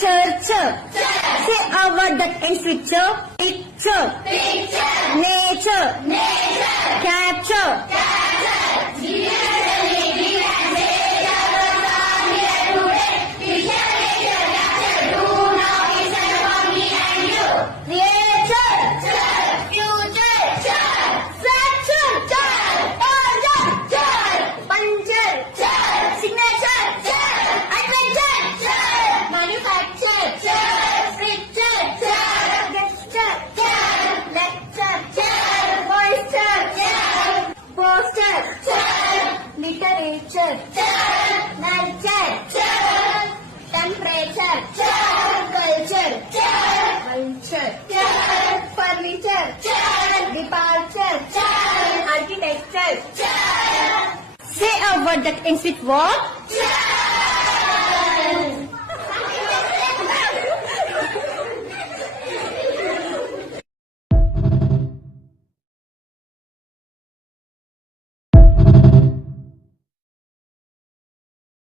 Ture. Say a word that ends with ch. Picture. Nature. Capture. Literature, nurture, temperature, culture, vulture, furniture, departure, architecture. Say a word that ends with what?